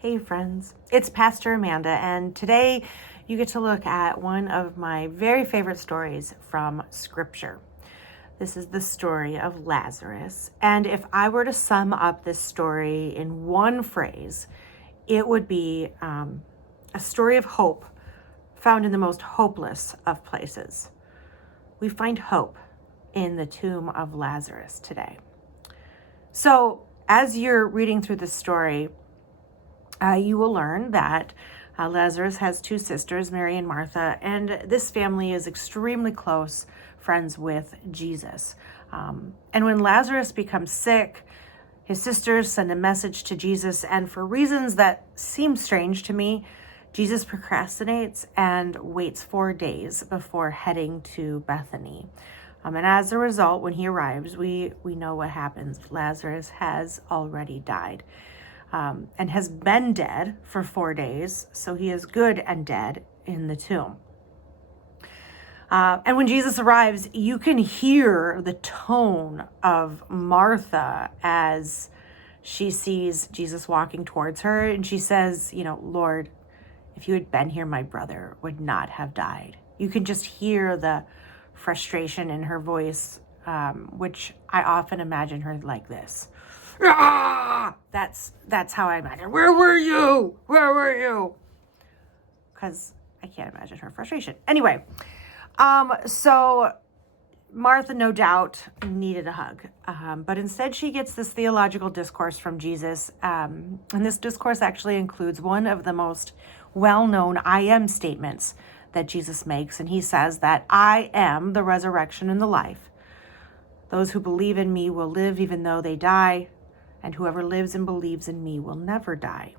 Hey friends, it's Pastor Amanda, and today you get to look at one of my very favorite stories from Scripture. This is the story of Lazarus, and if I were to sum up this story in one phrase, it would be a story of hope found in the most hopeless of places. We find hope in the tomb of Lazarus today. So, as you're reading through this story, you will learn that Lazarus has two sisters, Mary and Martha, and this family is extremely close friends with Jesus. And when Lazarus becomes sick, his sisters send a message to Jesus, and for reasons that seem strange to me, Jesus procrastinates and waits 4 days before heading to Bethany. And as a result, when he arrives, we know what happens. Lazarus has already died. And has been dead for 4 days, so he is good and dead in the tomb. And when Jesus arrives, you can hear the tone of Martha as she sees Jesus walking towards her, and she says, Lord, if you had been here, my brother would not have died. You can just hear the frustration in her voice, which I often imagine her like this. Ah! That's how I imagine. Where were you? Where were you? Because I can't imagine her frustration. Anyway, so Martha, no doubt, needed a hug. But instead she gets this theological discourse from Jesus. And this discourse actually includes one of the most well-known I am statements that Jesus makes. And he says that I am the resurrection and the life. Those who believe in me will live even though they die, and whoever lives and believes in me will never die.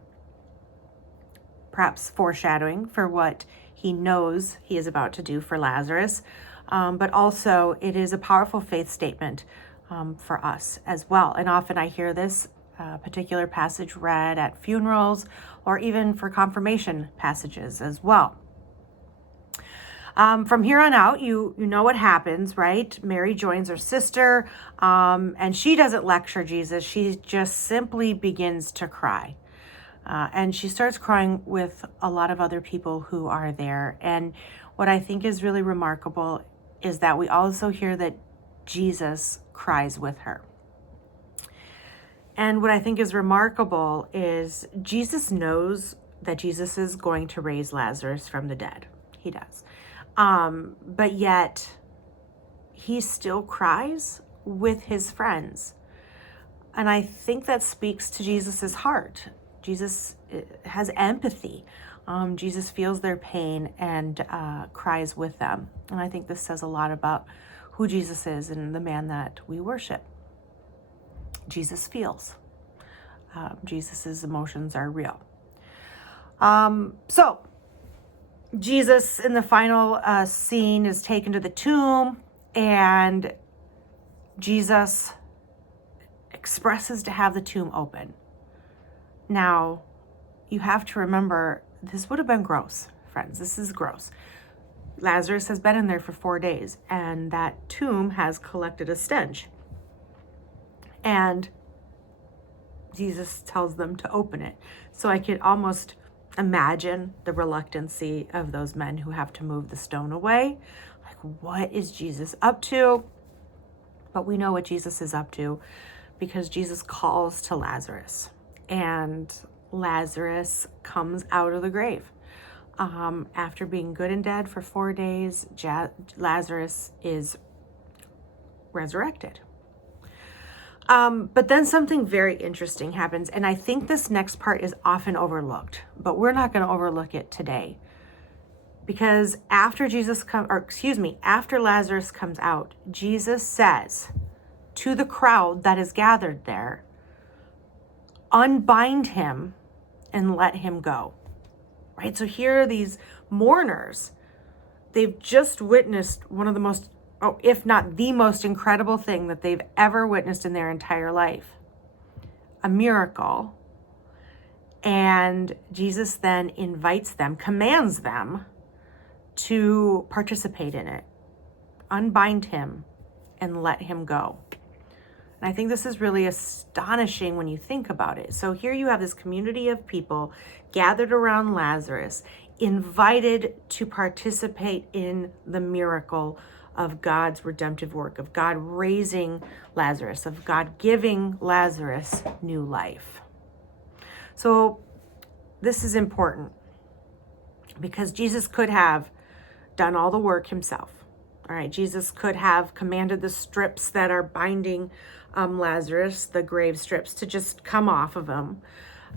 Perhaps foreshadowing for what he knows he is about to do for Lazarus, but also it is a powerful faith statement for us as well. And often I hear this particular passage read at funerals or even for confirmation passages as well. From here on out, you know what happens, right? Mary joins her sister, and she doesn't lecture Jesus. She just simply begins to cry. And she starts crying with a lot of other people who are there. And what I think is really remarkable is that we also hear that Jesus cries with her. And what I think is remarkable is Jesus knows that Jesus is going to raise Lazarus from the dead. He does. But yet he still cries with his friends. And I think that speaks to Jesus's heart. Jesus has empathy. Jesus feels their pain and cries with them. And I think this says a lot about who Jesus is and the man that we worship. Jesus feels. Jesus's emotions are real. So Jesus in the final scene is taken to the tomb, and Jesus expresses to have the tomb open. Now, you have to remember, this would have been gross, friends. This is gross. Lazarus has been in there for 4 days, and that tomb has collected a stench. And Jesus tells them to open it. So I could almost imagine the reluctancy of those men who have to move the stone away. Like, what is Jesus up to? But we know what Jesus is up to because Jesus calls to Lazarus, and Lazarus comes out of the grave. After being good and dead for 4 days, Lazarus is resurrected. But then something very interesting happens, and I think this next part is often overlooked, but we're not going to overlook it today. Because after after Lazarus comes out, Jesus says to the crowd that is gathered there, unbind him and let him go. Right? So here are these mourners. They've just witnessed one of the most, if not the most incredible thing that they've ever witnessed in their entire life. A miracle. And Jesus then invites them, commands them to participate in it. Unbind him and let him go. And I think this is really astonishing when you think about it. So here you have this community of people gathered around Lazarus, invited to participate in the miracle of God's redemptive work, of God raising Lazarus, of God giving Lazarus new life. So this is important because Jesus could have done all the work himself. All right, Jesus could have commanded the strips that are binding Lazarus, the grave strips, to just come off of him.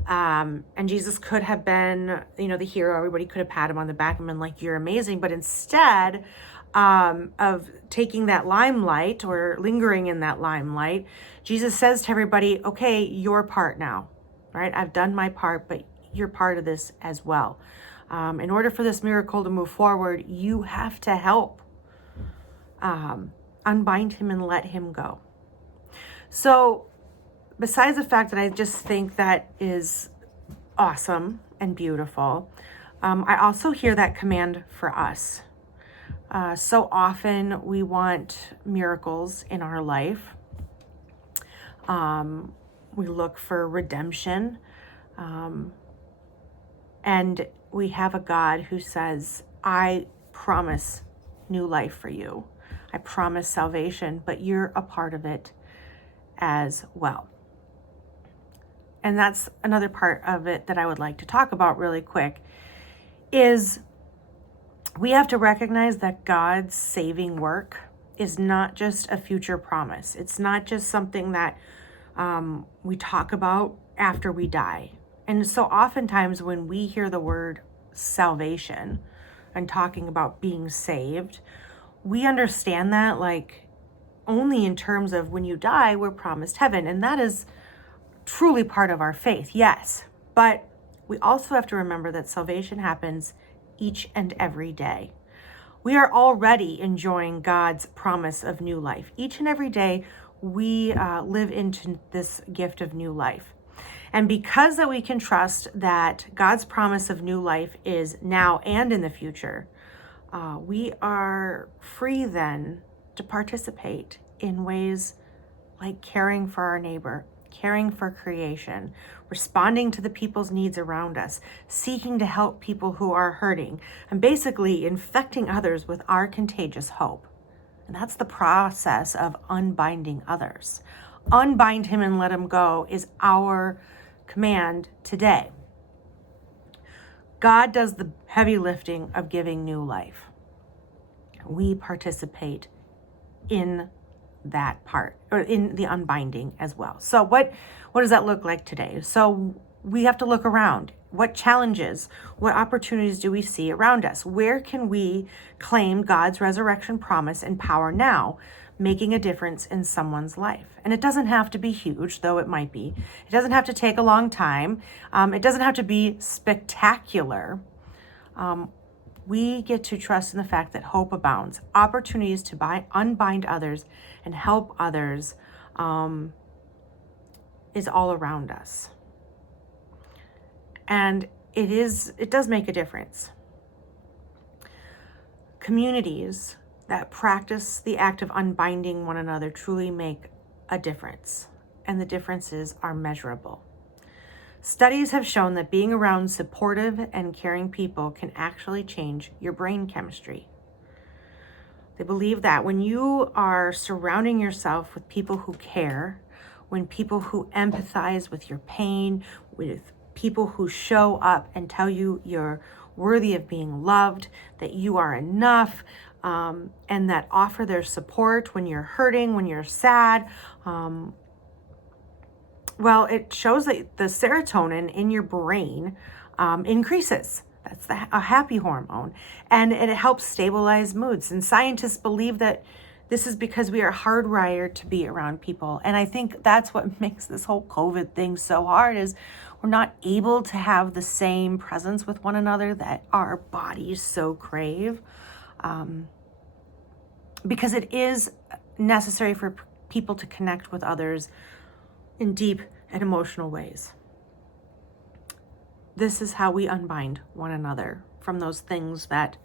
And Jesus could have been, the hero. Everybody could have patted him on the back and been like, you're amazing. But instead of taking that limelight or lingering in that limelight, Jesus says to everybody, okay, your part now, right? I've done my part, but you're part of this as well. In order for this miracle to move forward, you have to help unbind him and let him go. So besides the fact that I just think that is awesome and beautiful, I also hear that command for us. So often we want miracles in our life. We look for redemption. And we have a God who says, I promise new life for you. I promise salvation, but you're a part of it as well. And that's another part of it that I would like to talk about really quick, is we have to recognize that God's saving work is not just a future promise. It's not just something that we talk about after we die. And so oftentimes when we hear the word salvation and talking about being saved, we understand that like only in terms of when you die, we're promised heaven. And that is truly part of our faith, yes. But we also have to remember that salvation happens each and every day. We are already enjoying God's promise of new life. Each and every day, we live into this gift of new life. And because that we can trust that God's promise of new life is now and in the future, we are free then to participate in ways like caring for our neighbor, caring for creation, responding to the people's needs around us, seeking to help people who are hurting, and basically infecting others with our contagious hope. And that's the process of unbinding others. Unbind him and let him go is our command today. God does the heavy lifting of giving new life. We participate in that part, or in the unbinding as well. So what does that look like today? So we have to look around. What challenges, what opportunities do we see around us? Where can we claim God's resurrection promise and power now, making a difference in someone's life? And it doesn't have to be huge, though it might be. It doesn't have to take a long time. It doesn't have to be spectacular. We get to trust in the fact that hope abounds. Opportunities to unbind others and help others is all around us. And it does make a difference. Communities that practice the act of unbinding one another truly make a difference, and the differences are measurable. Studies have shown that being around supportive and caring people can actually change your brain chemistry. They believe that when you are surrounding yourself with people who care, when people who empathize with your pain, with people who show up and tell you you're worthy of being loved, that you are enough, and that offer their support when you're hurting, when you're sad, well, it shows that the serotonin in your brain increases. That's a happy hormone, and it helps stabilize moods. And scientists believe that this is because we are hardwired to be around people. And I think that's what makes this whole COVID thing so hard, is we're not able to have the same presence with one another that our bodies so crave. Because it is necessary for people to connect with others in deep and emotional ways. This is how we unbind one another from those things that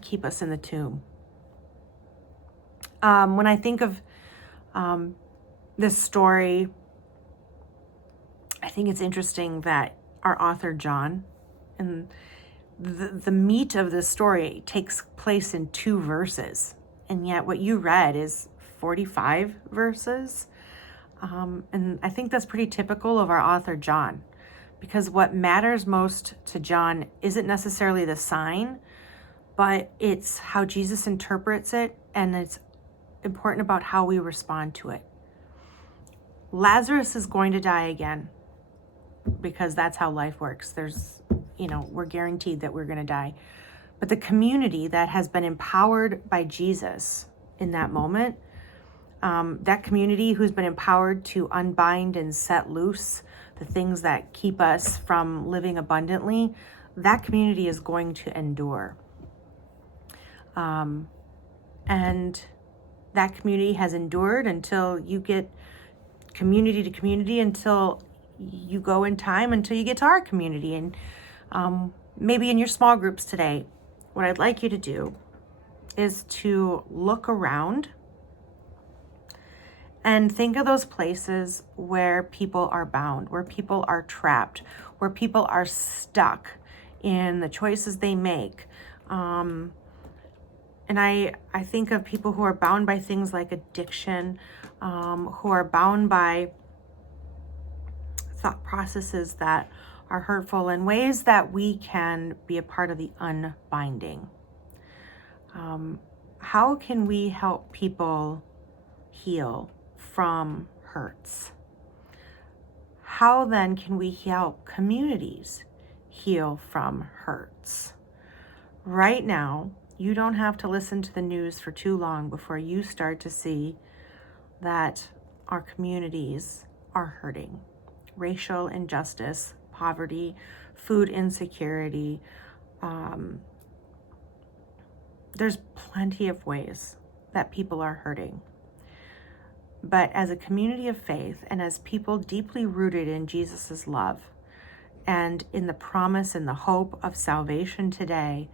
keep us in the tomb. When I think of This story, I think it's interesting that our author, John, and the meat of this story takes place in 2 verses. And yet what you read is 45 verses. And I think that's pretty typical of our author, John, because what matters most to John isn't necessarily the sign, but it's how Jesus interprets it, and it's important about how we respond to it. Lazarus is going to die again, because that's how life works. We're guaranteed that we're going to die. But the community that has been empowered by Jesus in that moment, that community who's been empowered to unbind and set loose the things that keep us from living abundantly, that community is going to endure. And that community has endured until you get community to community, until you go in time, until you get to our community. And maybe in your small groups today, what I'd like you to do is to look around and think of those places where people are bound, where people are trapped, where people are stuck in the choices they make. And I think of people who are bound by things like addiction, who are bound by thought processes that are hurtful, and ways that we can be a part of the unbinding. How can we help people heal from hurts? How then can we help communities heal from hurts? Right now, you don't have to listen to the news for too long before you start to see that our communities are hurting. Racial injustice, poverty, food insecurity. There's plenty of ways that people are hurting. But as a community of faith, and as people deeply rooted in Jesus's love and in the promise and the hope of salvation today,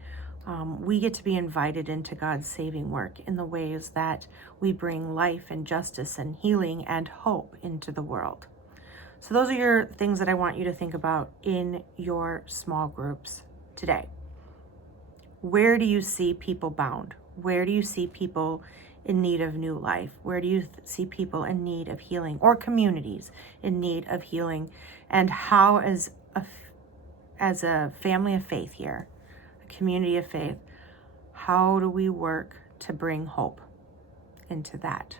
we get to be invited into God's saving work in the ways that we bring life and justice and healing and hope into the world. So those are your things that I want you to think about in your small groups today. Where do you see people bound? Where do you see people in need of new life? Where do you see people in need of healing, or communities in need of healing? And how, as a family of faith here, a community of faith, how do we work to bring hope into that?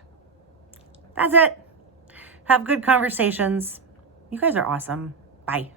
That's it. Have good conversations. You guys are awesome. Bye.